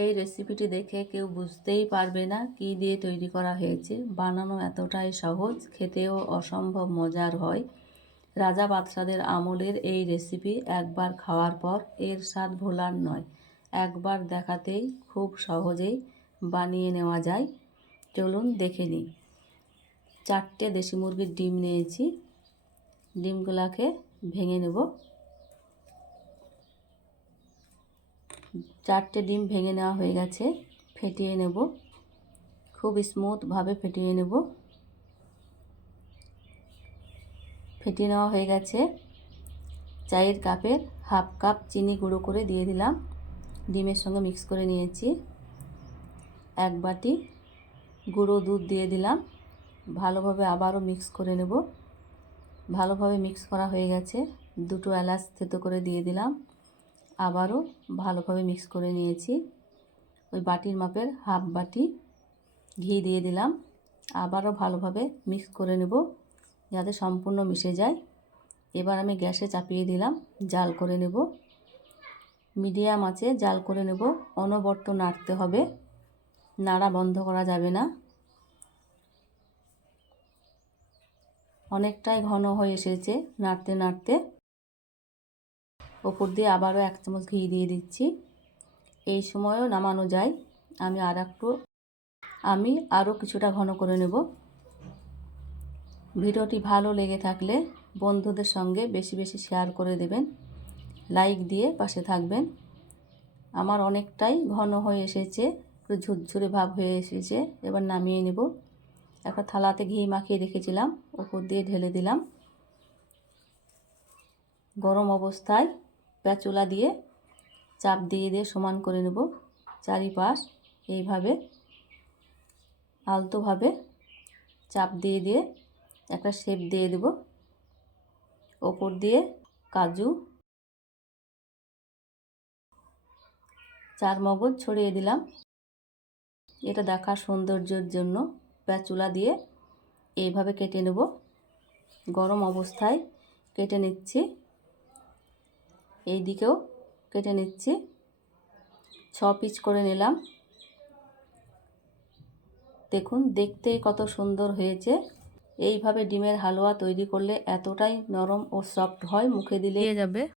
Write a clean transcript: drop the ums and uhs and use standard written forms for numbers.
এই রেসিপিটি দেখে কেউ বুঝতেই পারবে না কী দিয়ে তৈরি করা হয়েছে। বানানো এতটাই সহজ, খেতেও অসম্ভব মজার হয়। রাজা বাদশাদের আমলের এই রেসিপি একবার খাওয়ার পর এর স্বাদ ভোলার নয়। একবার দেখাতেই খুব সহজেই বানিয়ে নেওয়া যায়। চলুন দেখে নিই। 4টে দেশি মুরগির ডিম নিয়েছি। ডিমগুলাকে ভেঙে নেব। 4টে ডিম ভেঙে নেওয়া হয়ে গেছে। ফেটিয়ে নেব, খুব স্মুথভাবে ফেটিয়ে নেব। ফেটিয়ে নেওয়া হয়ে গেছে। চায়ের কাপের হাফ কাপ চিনি গুঁড়ো করে দিয়ে দিলাম। ডিমের সঙ্গে মিক্স করে নিয়েছি। 1 বাটি গুঁড়ো দুধ দিয়ে দিলাম। ভালোভাবে আবারও মিক্স করে নেব। ভালোভাবে মিক্স করা হয়ে গেছে। 2টো এলাচ থেতো করে দিয়ে দিলাম। আবারও ভালোভাবে মিক্স করে নিয়েছি। ওই বাটির মাপের হাফ বাটি ঘি দিয়ে দিলাম। আবারও ভালোভাবে মিক্স করে নেব যাতে সম্পূর্ণ মিশে যায়। এবার আমি গ্যাসে চাপিয়ে দিলাম, জাল করে নেব। মিডিয়াম আঁচে জাল করে নেব। অনবরত নাড়তে হবে, নাড়া বন্ধ করা যাবে না। অনেকটাই ঘন হয়ে এসেছে নাড়তে নাড়তে। ওপর দিয়ে আবারও 1 চামচ ঘি দিয়ে দিচ্ছি। এই সময়ও নামানো যায়। আমি আরও কিছুটা ঘন করে নেব। ভিডিওটি ভালো লেগে থাকলে বন্ধুদের সঙ্গে বেশি বেশি শেয়ার করে দেবেন, লাইক দিয়ে পাশে থাকবেন। আমার অনেকটাই ঘন হয়ে এসেছে, একটু ঝুরঝুরে ভাব হয়ে এসেছে। এবার নামিয়ে নেব। একটা থালাতে ঘি মাখিয়ে রেখেছিলাম, ওপর দিয়ে ঢেলে দিলাম। গরম অবস্থায় প্যাচুলা দিয়ে চাপ দিয়ে দিয়ে সমান করে নেব। চারিপাশ এইভাবে আলতোভাবে চাপ দিয়ে দিয়ে একটা শেপ দিয়ে দেব। ওপর দিয়ে কাজু, চারমগজ ছড়িয়ে দিলাম। এটা দেখার সৌন্দর্যের জন্য প্যাচুলা দিয়ে এইভাবে কেটে নেব। গরম অবস্থায় কেটে নিচ্ছি। এই দিকেও কেটে নিচ্ছি। 6 পিস করে নিলাম। দেখুন দেখতেই কত সুন্দর হয়েছে। এইভাবে ডিমের হালুয়া তৈরি করলে এতটাই নরম ও সফট হয়, মুখে দিলে যাবে।